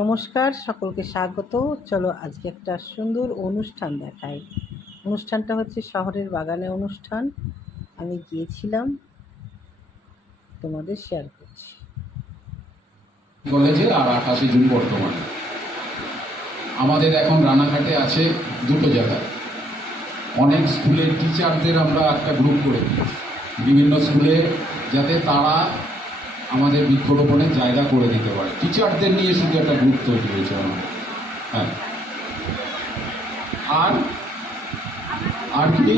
নমস্কার, সকলকে স্বাগত। চলো আজকে একটা সুন্দর অনুষ্ঠান দেখাই। অনুষ্ঠানটা হচ্ছে শহরের বাগানে অনুষ্ঠান। আমি গিয়েছিলাম, তোমাদের শেয়ার করছি। কলেজে আর 28 জুন বর্তমানে আমাদের এখন রানাঘাটে আছে দুটো জায়গায়। অনেক স্কুলের টিচারদের আমরা একটা গ্রুপ করে দিয়েছি বিভিন্ন স্কুলে, যাতে তারা আমাদের বৃক্ষরোপণের জায়গা করে দিতে পারে। টিচারদের নিয়ে শুধু একটা গ্রুপ তৈরি হয়েছে আমার। হ্যাঁ, আর কি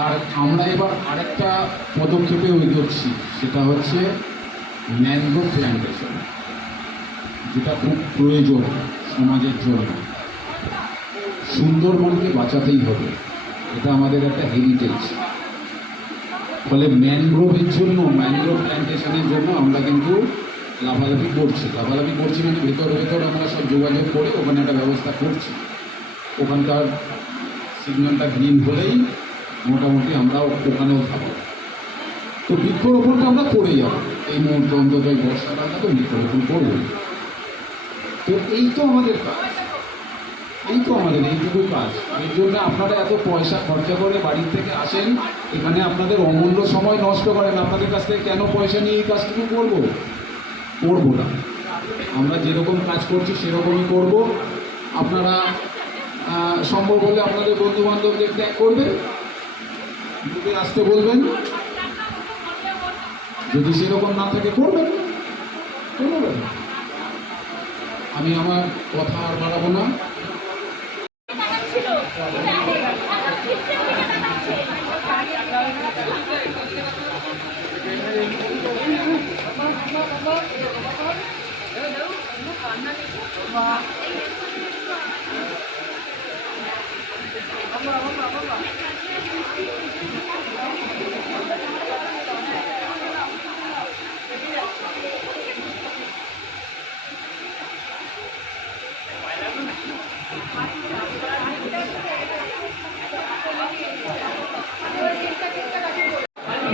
আর আমরা এবার আরেকটা পদক্ষেপে এগোচ্ছি, সেটা হচ্ছে ম্যানগ্রোভ প্ল্যান্টেশন, যেটা খুব প্রয়োজন সমাজের জন্য। সুন্দরবনকে বাঁচাতেই হবে, এটা আমাদের একটা হেরিটেজ। ফলে ম্যানগ্রোভের জন্য, ম্যানগ্রোভ প্ল্যান্টেশনের জন্য আমরা কিন্তু লাভালাভি করছি মানে ভেতর আমরা সব যোগাযোগ করে ওখানে একটা ব্যবস্থা করছি। ওখানকার সিগন্যালটা গ্রিন হলেই মোটামুটি আমরা ওখানেও থাকবো। তো বৃক্ষরোপণটা আমরা করে যাবো এই মুহূর্তে, অন্তত এই বর্ষাকালটা তো বৃক্ষরোপণ করবো। তো এই তো আমাদের কাজ, এইটুকু কাজ। এর জন্য আপনারা এত পয়সা খরচা করে বাড়ির থেকে আসেন, এখানে আপনাদের অমূল্য সময় নষ্ট করেন। আপনাদের কাছ থেকে কেন পয়সা নিয়ে এই কাজটুকু করবো না। আমরা যেরকম কাজ করছি সেরকমই করব। আপনারা সম্ভব হলে আপনাদের বন্ধু বান্ধবদের ত্যাগ করবেন, যদি আসতে বলবেন, যদি সেরকম না থাকে করবেন। আমি আমার কথা আর বাড়াবো না।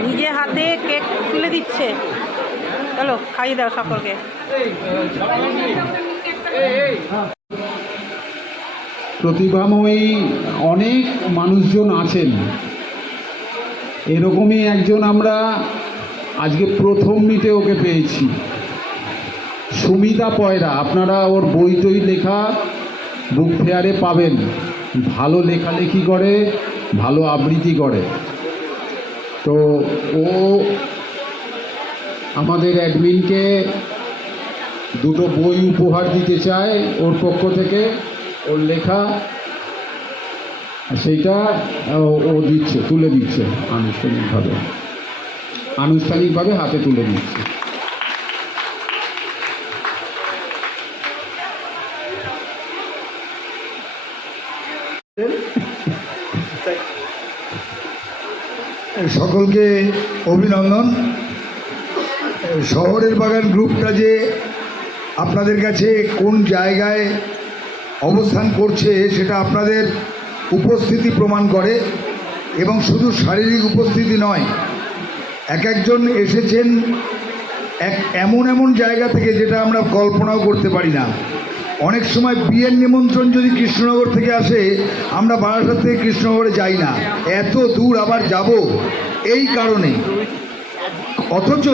নিজে হাতে কেক তুলে দিচ্ছে, চলো খাইয়ে দাও সকলকে। প্রতিভাময়ী অনেক মানুষজন আছেন, এরকমই একজন আমরা আজকে প্রথম মিটে ওকে পেয়েছি, সুমিতা পয়রা। আপনারা ওর বই টই লেখা বুক ফেয়ারে পাবেন। ভালো লেখালেখি করে, ভালো আবৃত্তি করে। তো ও আমাদের অ্যাডমিনকে দুটো বই উপহার দিতে চায় ওর পক্ষ থেকে, ওর লেখা, সেইটা ও দিচ্ছে, তুলে দিচ্ছে আনুষ্ঠানিকভাবে হাতে তুলে দিচ্ছে। সকলকে অভিনন্দন। শহরের বাগান গ্রুপটা যে আপনাদের কাছে কোন জায়গায় অবস্থান করছে সেটা আপনাদের উপস্থিতি প্রমাণ করে, এবং শুধু শারীরিক উপস্থিতি নয়, একজন এসেছেন এমন জায়গা থেকে যেটা আমরা কল্পনাও করতে পারি না। অনেক সময় বিয়ের নিমন্ত্রণ যদি কৃষ্ণনগর থেকে আসে, আমরা বারাসাত থেকে কৃষ্ণনগরে যাই না, এত দূর আবার যাব এই কারণে। অথচ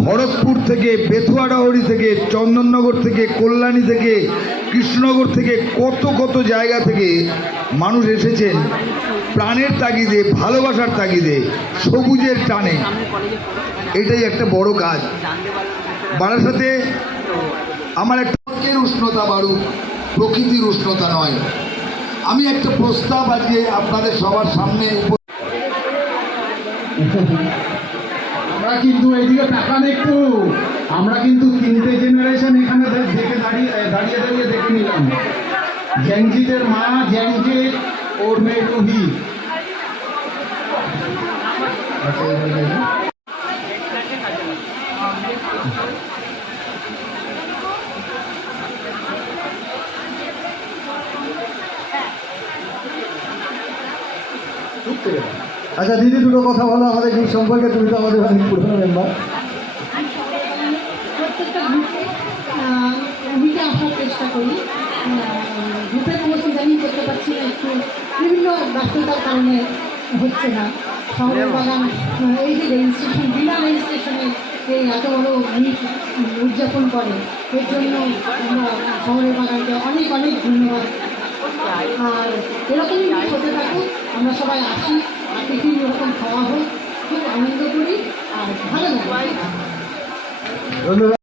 খড়গপুর থেকে, বেথুয়াডাহরি থেকে, চন্দননগর থেকে, কল্যাণী থেকে, কৃষ্ণনগর থেকে, কত জায়গা থেকে মানুষ এসেছেন প্রাণের তাগিদে, ভালোবাসার তাগিদে, সবুজের টানে। এটাই একটা বড় কাজ। বারাসাতে আমার একটা উষ্ণতা বাড়ুক, প্রকৃতির উষ্ণতা নয়। আমি একটা প্রস্তাব আজকে আপনাদের সবার সামনে, আমরা কিন্তু এইদিকে তাকান একটু, আমরা কিন্তু 3টে জেনারেশন এখানে দাঁড়িয়ে দেখে নিলাম। জ্যাংজিতের মা জ্যাংজিত, ওর মেয়ে রুহি। আচ্ছা দিদি, দুটো কথা বলো আমাদের গ্রুপ সম্পর্কে। তুমি তো আমাদের অনেক পুরনো মেম্বার। ব্যস্ততার কারণে হচ্ছে না। শহরের বাগান এই যে রেজিস্ট্রেশন, বিনা রেজিস্ট্রেশনে এই এত বড় মিট উদযাপন করে, এর জন্য আমরা শহরের বাগানকে অনেক অনেক ধন্যবাদ। আর এরকমই হতে থাকুক, আমরা সবাই আসি, টিফিন এরকম খাওয়া হোক, খুব আনন্দ করি আর ভালো লাগে। ধন্যবাদ।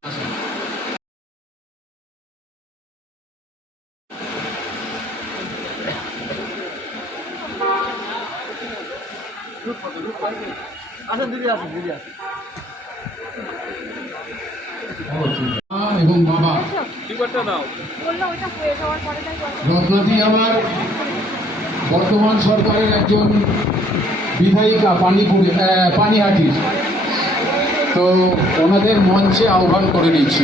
মা এবং বাবা রত্নাদি আমার বর্তমান সরকারের একজন বিধায়িকা পানিহাটির, তো ওনাদের মঞ্চে আহ্বান করে নিচ্ছি।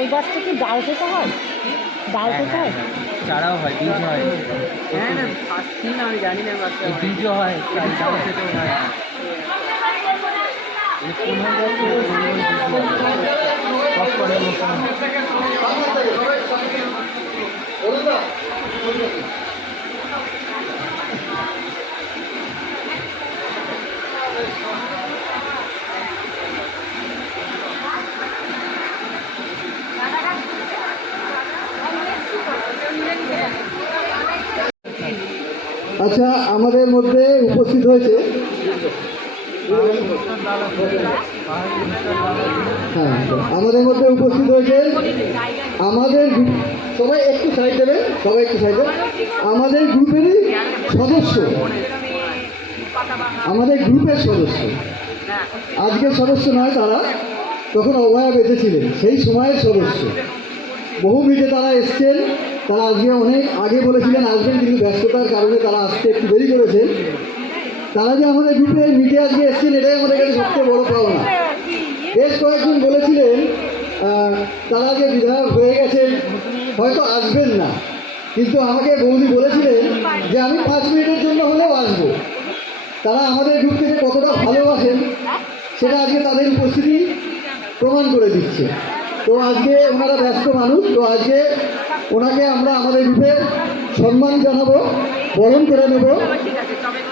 এই গাছটা কি ডাল খেতে হয়? ডাল খেতে হয়? চারাও হয়, বীজ হয়। হ্যাঁ না, আমি জানি না, বীজও হয়, চারা থেকেও হয়। আচ্ছা, আমাদের মধ্যে উপস্থিত হয়েছে, হ্যাঁ, আমাদের মধ্যে উপস্থিত হয়েছে আমাদের সবাই একটু সাইড দেবে, সবাই একটু সাইড দেবে, আমাদের গ্রুপেরই সদস্য, আমাদের গ্রুপের সদস্য, আজকের সদস্য নয়, তারা তখন অভয়া বেঁচে ছিলেন, সেই সময়ের সদস্য। বহু মিটে তারা এসছেন, তারা আজকে অনেক আগে বলেছিলেন আসবেন, কিন্তু ব্যস্ততার কারণে তারা আসতে একটু দেরি করেছেন। তারা যে আমাদের গ্রুপে মিটে আজকে এসছেন, এটাই আমাদের কাছে সবচেয়ে বড় পাওনা। বেশ কয়েকজন বলেছিলেন তারা যে বিধায়ক হয়ে গেছেন হয়তো আসবেন না, কিন্তু আমাকে বৌদি বলেছিলেন যে আমি 5 মিনিটের জন্য হলেও আসবো। তারা আমাদের গ্রুপকে যে কতটা ভালোবাসেন সেটা আজকে তাদের উপস্থিতি প্রমাণ করে দিচ্ছে। তো আজকে ওনারা ব্যস্ত মানুষ, তো আজকে ওনাকে আমরা আমাদের গ্রুপে সম্মান জানাবো, বরণ করে নেব।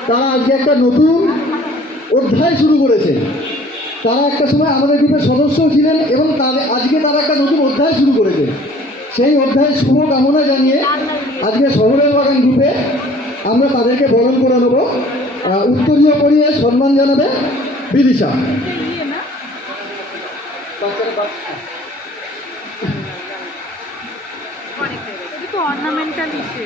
তারা আজকে একটা নতুন অধ্যায় শুরু করেছে। তারা একটা সময় আমাদের গ্রুপের সদস্যও ছিলেন এবং আজকে তারা একটা নতুন অধ্যায় শুরু করেছে। সেই অধ্যায়ের শুভ কামনা জানিয়ে আজকে শহরের বাগান গ্রুপে আমরা তাদেরকে বরণ করে নেব। উত্তরীয় পরিয়ে সম্মান জানাবে বিদিশা। অর্নামেন্টাল ইসে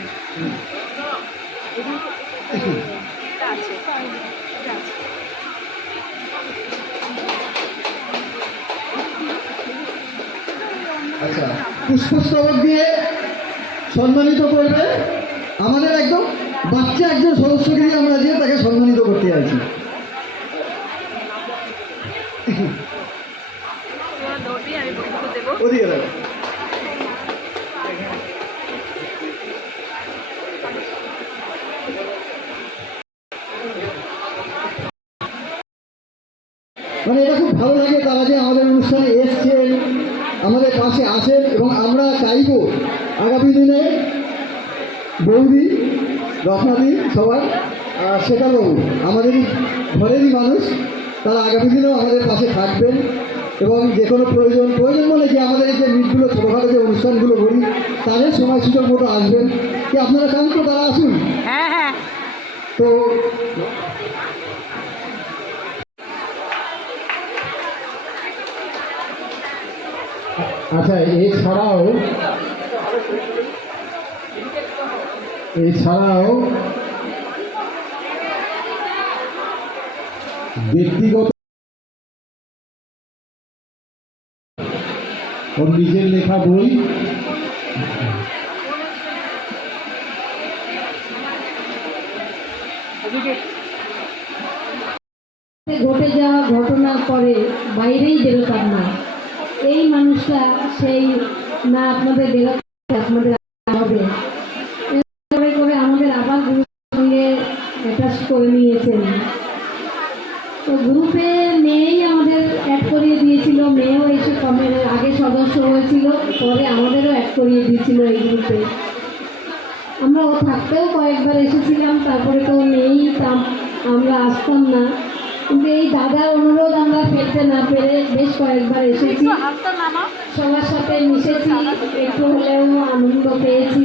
আচ্ছা, পুষ্পস্তবক দিয়ে সম্মানিত করবে আমাদের একদম বাচ্চা একজন সদস্যকে দিয়ে আমরা যে তাকে সম্মানিত করতে যাচ্ছি। ওদিকে দেখো। মানে এটা খুব ভালো লাগে, তারা যে আমাদের অনুষ্ঠানে এসছেন, আমাদের পাশে আসেন, এবং আমরা চাইব আগামী দিনে বৌদি, রত্নাদি, সবার শেখাবাবু আমাদেরই ঘরেরই মানুষ, তারা আগামী দিনেও আমাদের পাশে থাকবেন এবং যে কোনো প্রয়োজন বলে যে আমাদের এই যে মিটগুলো, ছোটোখাটো যে অনুষ্ঠানগুলো করি তাদের সময় সুযোগ মতো আসবেন। কি আপনারা চান তো তারা আসুন? হ্যাঁ হ্যাঁ। তো আচ্ছা, এছাড়াও ব্যক্তিগত ওর নিজের লেখা বই, ঘটে যাওয়া ঘটনার পরে বাইরেই বেরোতাম না। এই মানুষটা সেই না আপনাদের বেরোতে আপনাদের হবে করে করে আমাদের আবার গ্রুপের সঙ্গে অ্যাটাচ করে নিয়েছেন। তো গ্রুপে নেই আমাদের অ্যাড করে করিয়ে দিয়েছিল, মেয়েও এসে আগে সদস্য হয়েছিল, পরে আমাদেরও অ্যাড করিয়ে দিয়েছিল এই গ্রুপে। আমরা ও থাকতেও কয়েকবার এসেছিলাম, তারপরে তো নেই, তা আমরা আসতাম না। কিন্তু এই দাদার অনুরোধ আমরা ফেলতে না পেরে বেশ কয়েকবার এসেছি, সবার সাথে মিশেছি, একটু হলেও আনন্দ পেয়েছি।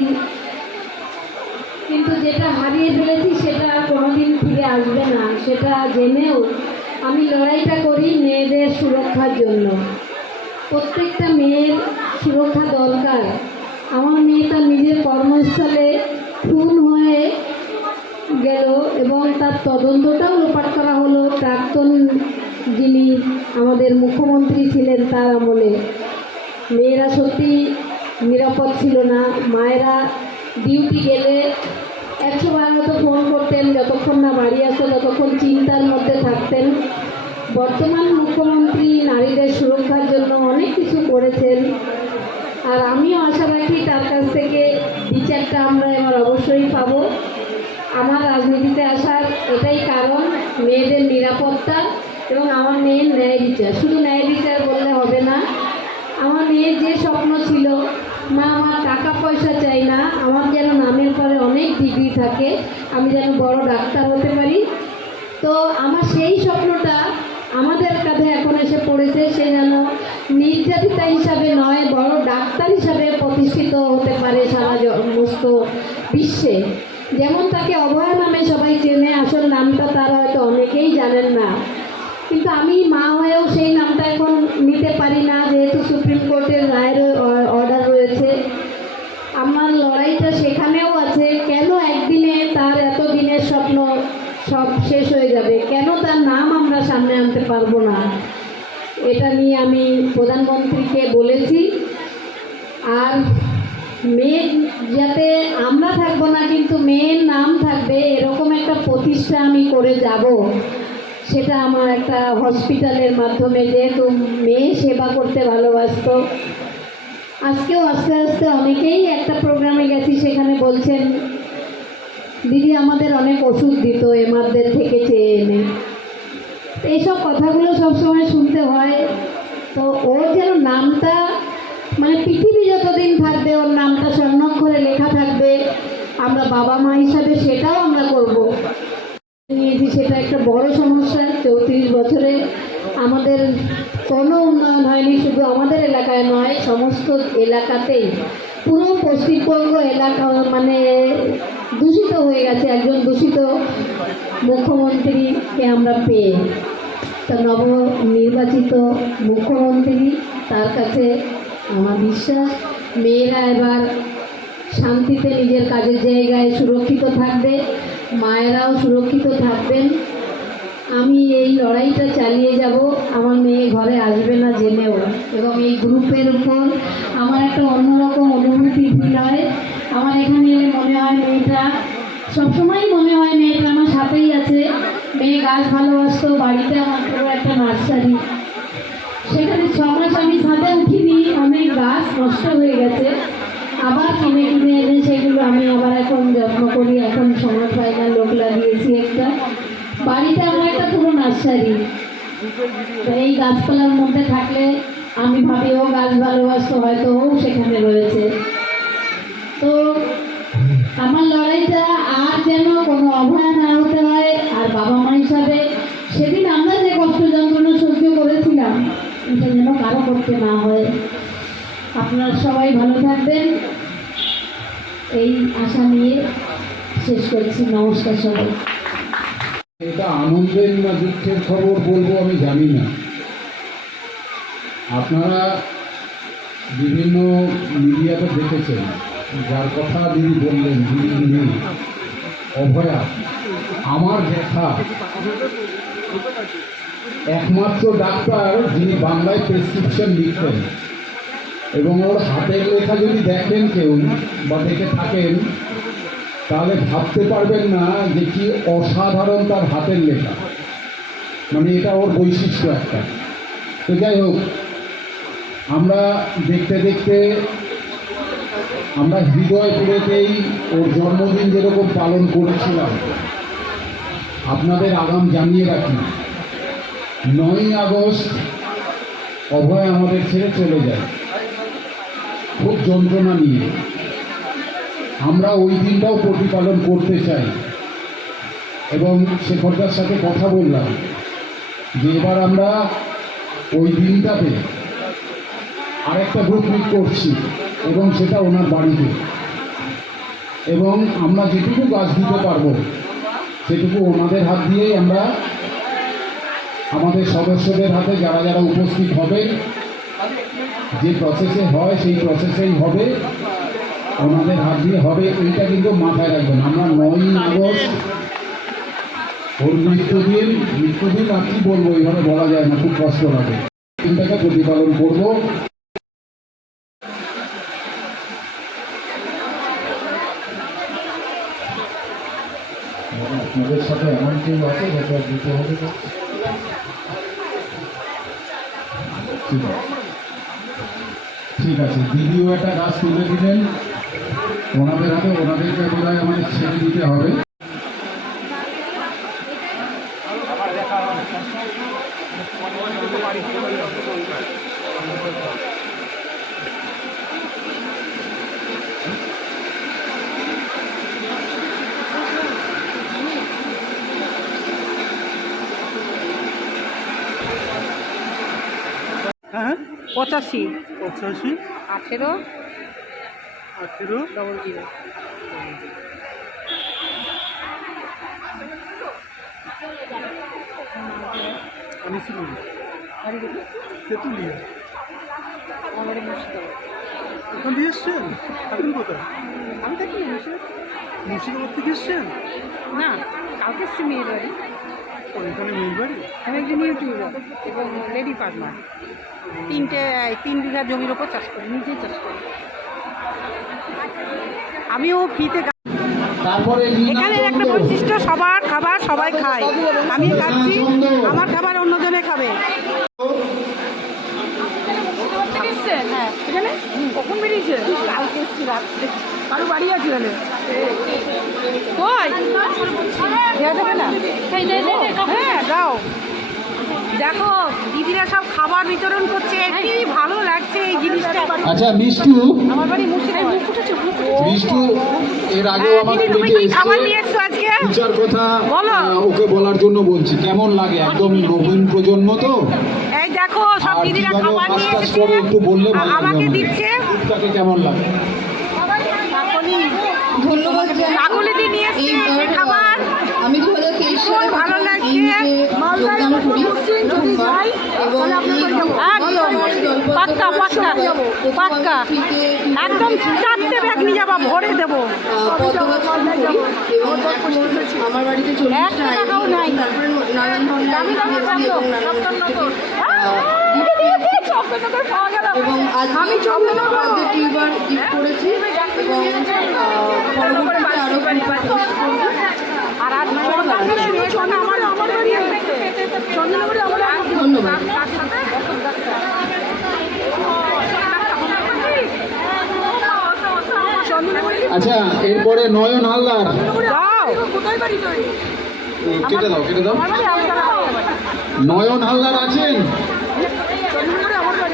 কিন্তু যেটা হারিয়ে ফেলেছি সেটা আর কোনোদিন ফিরে আসবে না, সেটা জেনেও আমি লড়াইটা করি মেয়েদের সুরক্ষার জন্য। প্রত্যেকটা মেয়ের সুরক্ষা দরকার। আমার মেয়েটা নিজের কর্মস্থলে খুন হয়ে গেল এবং তার তদন্তটাও লোপাট করা হলো প্রাক্তন যিনি আমাদের মুখ্যমন্ত্রী ছিলেন তার আমলে। মেয়েরা সত্যি নিরাপদ ছিল না। মায়েরা ডিউটি গেলে 100 বার হয়তো ফোন করতেন, যতক্ষণ না বাড়ি আসে ততক্ষণ চিন্তার মধ্যে থাকতেন। বর্তমান মুখ্যমন্ত্রী নারীদের সুরক্ষার জন্য অনেক কিছু করেছেন, আর আমিও আশা রাখি তার কাছ থেকে বিচারটা আমরা এবার অবশ্যই পাবো। আমার রাজনীতিতে আসার এটাই কারণ, মেয়েদের নিরাপত্তা এবং আমার মেয়ের ন্যায় বিচার। শুধু ন্যায় বিচার বললে হবে না, আমার মেয়ের যে স্বপ্ন ছিল, মা আমার টাকা পয়সা চাই না, আমার যেন নামের পরে অনেক ডিগ্রি থাকে, আমি যেন বড় ডাক্তার হতে পারি। তো আমার সেই স্বপ্নটা আমাদের কাছে এখন এসে পড়েছে, সে যেন নির্যাতিতা হিসাবে নয়, বড় ডাক্তার হিসাবে প্রতিষ্ঠিত হতে পারে সারা সমস্ত বিশ্বে। যেমন তাকে অভয়া নামে সবাই চেনে, আসল নামটা তার হয়তো অনেকেই জানেন না, কিন্তু আমি মা হয়েও সেই নামটা এখন নিতে পারি না, যেহেতু সুপ্রিম কোর্টের রায়ের অর্ডার রয়েছে। আমার লড়াইটা সেখানেও আছে, কেন একদিনে তার এত দিনের স্বপ্ন সব শেষ হয়ে যাবে, কেন তার নাম আমরা সামনে আনতে পারবো না। এটা নিয়ে আমি প্রধানমন্ত্রীকে বলেছি। আর মেয়ে যাতে আমরা থাকবো না কিন্তু মেয়ের নাম থাকবে এরকম একটা প্রতিষ্ঠা আমি করে যাব, সেটা আমার একটা হসপিটালের মাধ্যমে, যেহেতু মেয়ে সেবা করতে ভালোবাসতো। আজকেও আস্তে আস্তে অনেকেই একটা প্রোগ্রামে গেছি, সেখানে বলছেন দিদি আমাদের অনেক ওষুধ দিত এমারদের থেকে চেয়ে এনে। এইসব কথাগুলো সবসময় শুনতে হয়। তো ওর যেন নামটা, মানে পৃথিবী যতদিন থাকবে ওর নামটা স্বর্ণাক্ষরে লেখা থাকবে, আমরা বাবা মা হিসাবে সেটাও আমরা করব। নিয়েছি সেটা একটা বড় সমস্যা। 34 বছরে আমাদের কোনো উন্নয়ন হয়নি, শুধু আমাদের এলাকায় নয়, সমস্ত এলাকাতেই। পুরো পশ্চিমবঙ্গ এলাকা মানে দূষিত হয়ে গেছে একজন দূষিত মুখ্যমন্ত্রীকে আমরা পেয়ে। তা নবনির্বাচিত মুখ্যমন্ত্রী, তার কাছে আমার বিশ্বাস মেয়েরা এবার শান্তিতে নিজের কাজের জায়গায় সুরক্ষিত থাকবে, মায়েরাও সুরক্ষিত থাকবেন। আমি এই লড়াইটা চালিয়ে যাব, আমার মেয়ে ঘরে আসবে না জেনেও। এবং এই গ্রুপের উপর আমার একটা অন্যরকম অনুভূতি ফিল হয়। আমার এখানে এলে মনে হয় মেয়েটা, সবসময়ই মনে হয় মেয়েটা আমার সাথেই আছে। মেয়ে গাছ ভালোবাসতো, বাড়িতে আমার পুরো একটা নার্সারি, সেখানে 6 মাস আমি ছাদে উঠিনি, অনেক গাছ নষ্ট হয়ে গেছে, আবার কিনে কিনে এনে সেগুলো আমি আবার এখন যত্ন করি। এখন সময় পাই না, লোক লাগিয়েছি একটা। বাড়িতে আমার একটা পুরো নার্সারি। এই গাছপালার মধ্যে থাকলে আমি ভাবি ও গাছ ভালোবাসতো, হয়তো ও সেখানে রয়েছে। তো আমার লড়াইটা আর যেন কোনো অভয়া না হতে হয়। আর বাবা মা হিসাবে সেদিন আমরা যে কষ্ট যন্ত্রণা সহ্য করেছিলাম, এটা যেন কারো করতে না হয়। আপনারা সবাই ভালো থাকবেন, এই আশা নিয়ে শেষ করছি। নমস্কার সবাই। এটা আনন্দের না দুঃখের খবর বলবো আমি জানি না। আপনারা বিভিন্ন মিডিয়াতে দেখেছেন, যার কথা দিদি বললেন, দিদি নেই, অভয়া আমার দেখা একমাত্র ডাক্তার যিনি বাংলায় প্রেসক্রিপশন লিখতেন। এবং ওর হাতের লেখা যদি দেখেন কেউ বা দেখে থাকেন, তাহলে ভাবতে পারবেন না যে কি অসাধারণ তার হাতের লেখা, মানে এটা ওর বৈশিষ্ট্য একটা। তো যাই হোক, আমরা দেখতে দেখতে আমরা হৃদয়পুরেতেই ওর জন্মদিন যেরকম পালন করেছিলাম, আপনাদের আগাম জানিয়ে রাখি 9ই আগস্ট অভয় আমাদের ছেড়ে চলে যায় খুব যন্ত্রণা নিয়ে। আমরা ওই দিনটাও প্রতিপালন করতে চাই এবং শেখরদার সাথে কথা বললাম যে এবার আমরা ওই দিনটাতে আরেকটা গ্রুপ মিট করছি এবং সেটা ওনার বাড়িতে, এবং আমরা যেটুকু গাছ দিতে পারবো সেটুকু ওনাদের হাত দিয়েই আমরা আমাদের সদস্যদের হাতে যারা যারা উপস্থিত হবেন যে প্রসেসে হয় সেই প্রসেসেই হবে, ওনাদের হাত দিয়ে হবে। এইটা কিন্তু মাথায় রাখবেন। আমরা 9ই আগস্ট ওর মৃত্যুদিন আর কি বলবো, এইভাবে বলা যায় না, খুব কষ্ট লাগে, দিনটাকে প্রতিপালন করবো। আপনাদের সাথে এমন কেউ আছে যেটা দিতে হবে? ঠিক আছে, দিদিও একটা গাছ তুলে দিলেন ওনাদের হাতে, ওনাদেরকে বোধহয় আমাদের ছেড়ে দিতে হবে। হ্যাঁ 85 85 18 18 00 আমি ছিলাম বাড়ি গেল তেঁতুলিয়া। আমার বাড়ি মুর্শিদাবাদ। ওখান দিয়ে এসছেন? এখন কোথায়? আমি থাকি মুর্শিদাবাদ থেকে এসছেন? না, কালকে এসছি মেয়ের বাড়ি। এখানে মেয়ে বাড়ি? আমি একজন ইউটিউবার এবং লেডি ফার্মার। 3 বিঘা জমির ওপর চাষ করি, নিজেই চাষ করি। আমিও ফ্রিতে তারপরে এখানের একটা বৈশিষ্ট্য, সবার খাবার সবাই খায়। আমি খাচ্ছি, আমার খাবার অন্যজনে খাবে। হ্যাঁ, এখানে কখন বেরিয়েছে? কালকে এসছি রাত্রে। কারো বাড়ি আছে এখানে? কই দেওয়া যাবে না? হ্যাঁ দাও। দেখো দিদিরা সব খাবার বিতরণ করছে, কি ভালো লাগছে এই জিনিসটা। আচ্ছা মিষ্টু, আমার বাড়ি মুর্শিদাবাদ। মিষ্টু এর আগেও আমার দিদি তুমি বাড়িতে কি খাবার এসে নিয়ে এসছো আজকে? দু চার কথা বলো। ওকে বলার জন্য বলছি, কেমন লাগে? একদম নবীন প্রজন্ম তো, এই দেখো সব আর দিদিরা কিভাবে খাবার নিয়ে কাজ এসেছে, করে একটু বললে ভালো লাগবে আমাকে আমাদের। দিচ্ছে। তাকে কেমন লাগে? ধন্যবাদ জানাই। কাকুলিদি নিয়ে এসছে এইবার খাবার। আমি 2023 সালে ভালো থেকে লাগছে। এই যে যোগদান করি এবং একদম পাক্কা পাক্কা পাক্কা একদম 4টে ব্যাগ নিয়ে যাবো, ভরে দেবো। পদ্মবচন করি এবং এখন আমার বাড়িতে 40টা টাকাও নাই। তারপরে নারায়ণগঞ্জ এবং এবং আজ আমি খাদ্য টিউবার গিফট করেছি এবং পরবর্তীতে আরও আর আজ আমার বাড়ি ধন্যবাদ। আচ্ছা এরপরে নয়ন হালদার, কেটে দাও কেটে দাও। নয়ন হালদার আছেন?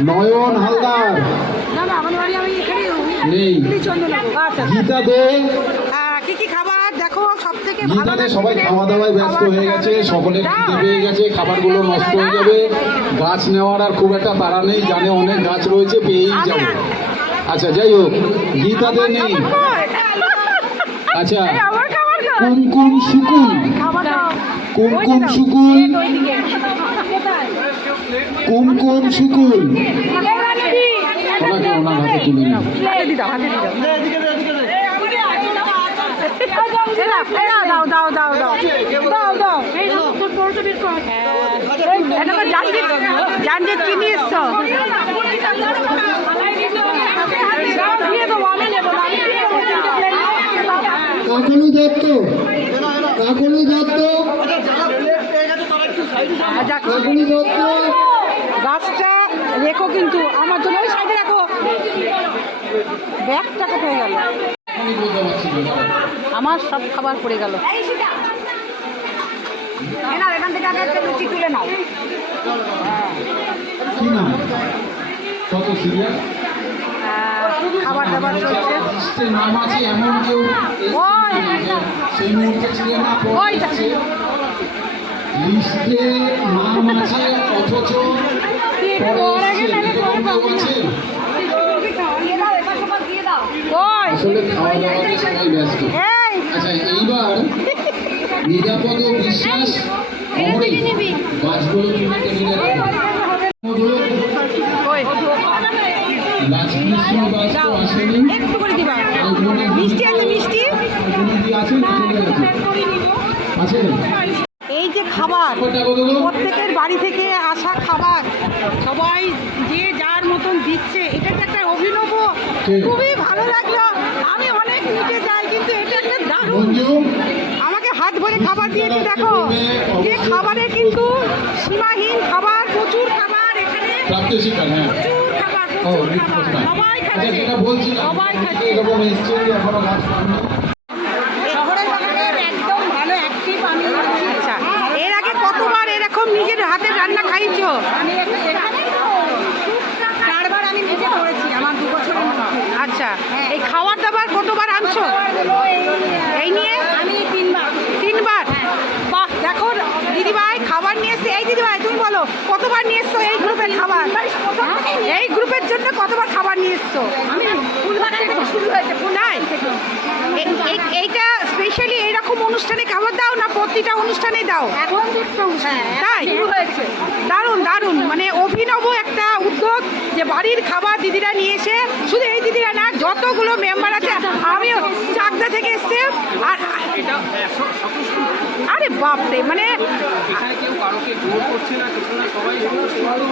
নয়ন হালদার নেই। গীতা দে, কি কি খাবার দেখো সব থেকে গীতা দে, সবাই খাওয়া দাওয়ায় ব্যস্ত হয়ে গেছে, সকলের খিদে পেয়ে গেছে, খাবারগুলো নষ্ট হয়ে যাবে। গাছ নেওয়ার আর খুব একটা তাড়া নেই, জানে অনেক গাছ রয়েছে, পেয়েই যাবে। আচ্ছা যাই হোক, গীতা দে নেই। আচ্ছা কুমকুম সুকুল, কুমকুম সুকুল, কুমকুম সুকুল, ওনাকে ওনার হাতে তুলে নিন। জানজের চিনি এসছো? কাকলি দত্ত, কাকলি দত্ত, কাকলি দত্ত, গাছটা রেখো কিন্তু আমার জন্য, ওই সাইডে রাখো। ব্যাগটা কোথায় গেল? আমি বলতে পারছি না। আমার সব খাবার পড়ে গেল। নাও এখান থেকে আগে একটা লুচি তুলে নাও। কি নাম? কত সিরিয়াল? খাবার দাবার চলছে। লিস্টে নাম আছে এমন কেউ ওই সেই মুহূর্তে ছিল না, ওইটা। লিস্টে নাম আছে অথচ পরে এসছে, এরকম কেউ আছে? ওই আসলে খাওয়া দাওয়াতে সবাই ব্যস্ত। এই আচ্ছা, এইবার নিরাপদ বিশ্বাস অমরেশ গাছগুলো কিনে টেবিলে রাখো। ওই রাজকৃষ্ণ দাস তো আসেনি। একটু করে দিবা। আরেকজনে মিষ্টি আছে মিষ্টি। দিদি আছেন? আছেন? এই যে খাবার, কটা কত গো? প্রত্যেকের বাড়ি থেকে আসা খাবার সবাই যে যার মতন দিচ্ছে, এটা যে একটা অভিনব, ঠিক। খুবই ভালো লাগলো। আমি অনেক নিতে চাই কিন্তু এটা একটা দারুণ, মঞ্জু আমাকে হাত ভরে খাবার দিয়েছে। দেখো যে খাবারে কিন্তু সীমাহীন খাবার, প্রচুর খাবার এখানে, প্রাপ্ত শিকার, হ্যাঁ। প্রচুর খাবার, ও, প্রচুর ঋতু খাবার, পুরস্কার। সবাই আচ্ছা, খাচ্ছে, যেটা বলছিলাম, সবাই খাচ্ছে। এরকম এসছে এখনো গাছ পাননি। শহরের বাগানের একদম ভালো অ্যাক্টিভ আমি। আচ্ছা, এর আগে কতবার এরকম নিজের হাতে রান্না খাইছো? আমি এখানে 4বার আমি নিজে করেছি আমার 2 বছরের মধ্যে। আচ্ছা, এই খাবার দাবার কতবার আনছো এই নিয়ে? আমি 3বার। বাহ, দেখো দিদিভাই খাবার নিয়ে এসছে। এই দিদিভাই তুমি বলো কতবার নিয়ে এসছো এই গ্রুপের খাবার? এই গ্রুপের জন্য কতবার খাবার নিয়ে এসছো? আমি ফুলবাগান থেকে শুরু হয়েছে। নাই, এইটা স্পেশালি এইরকম অনুষ্ঠানে খাবার দাও না প্রতিটা অনুষ্ঠানেই দাও? এখন তাই হয়েছে। দারুণ দারুণ, মানে অভিনব একটা উদ্যোগ যে বাড়ির খাবার দিদিরা নিয়ে এসে, শুধু এই দিদিরা না যতগুলো মেম্বার আছে, আমিও চাকদা থেকে এসছে। আর আরে বাপরে, মানে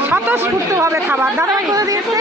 স্বতঃস্ফূর্তভাবে খাবার। দাদা কোথা দিয়ে এসছে?